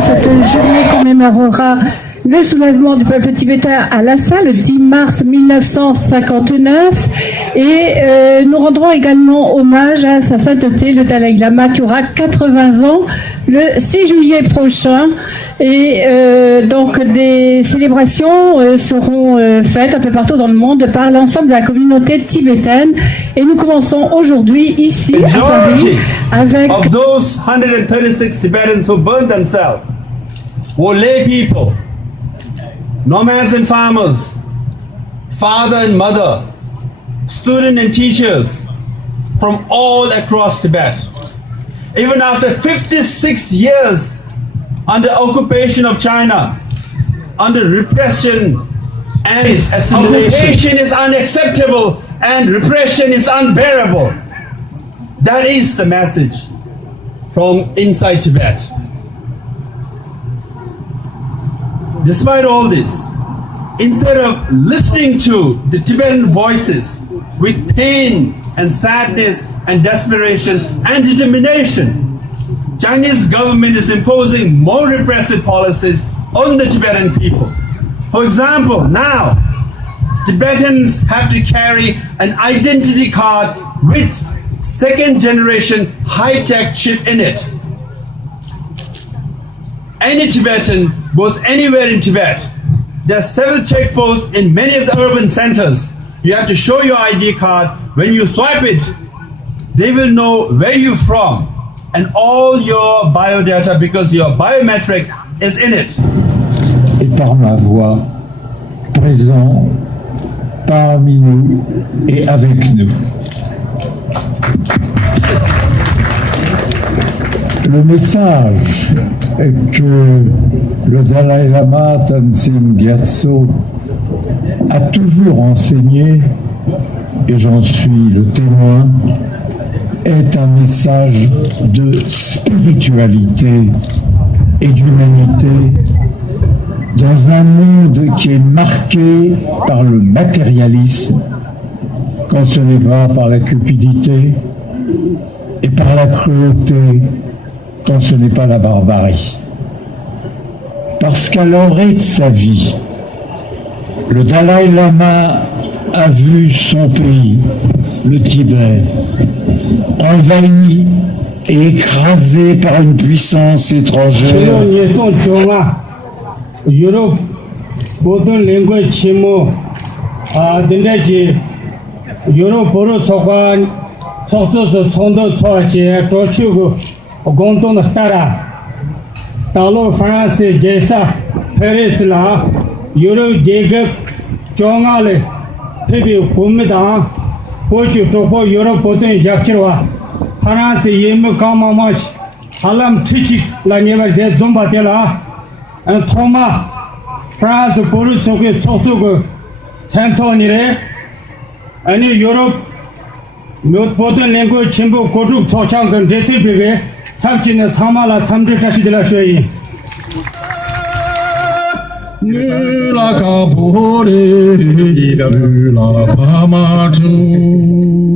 Cette journée commémorera le soulèvement du peuple tibétain à Lhasa le 10 mars 1959 et nous rendrons également hommage à sa sainteté le Dalai Lama qui aura 80 ans le 6 juillet prochain et donc des célébrations seront faites un peu partout dans le monde par l'ensemble de la communauté tibétaine et nous commençons aujourd'hui ici à Paris avec of those 136 Tibetans who burned themselves were lay people, nomads and farmers, father and mother, students and teachers from all across Tibet. Even after 56 years under occupation of China, under repression and assimilation, occupation is unacceptable and repression is unbearable. That is the message from inside Tibet. Despite all this, instead of listening to the Tibetan voices with pain and sadness and desperation and determination, Chinese government is imposing more repressive policies on the Tibetan people. For example, now Tibetans have to carry an identity card with second generation high-tech chip in it. Any Tibetan goes anywhere in Tibet. There are several checkposts in many of the urban centers. You have to show your ID card. When you swipe it, they will know where you're from and all your biodata because your biometric is in it. Et par ma voix, présent parmi nous et avec nous. Le message que le Dalai Lama Tenzin Gyatso a toujours enseigné, et j'en suis le témoin, est un message de spiritualité et d'humanité dans un monde qui est marqué par le matérialisme, quand ce n'est pas par la cupidité, et par la cruauté, quand ce n'est pas la barbarie. Parce qu'à l'orée de sa vie, le Dalai Lama a vu son pays, le Tibet, envahi et écrasé par une puissance étrangère. Talo France Jesa Paris La Euro Jacob Jongale Pepe Humida Pochu Topo Europe Poten Jakirwa France Yem Kama Mach Halam Trichik La Neva de Zumba Dela and Thoma France Porusoke Sosugo Santonire and Europe Poten language Chimbo Kotu Sochang and Detipe Samchina Tamala Samdi Tashi de la Shui. La Capore, la Pamatu.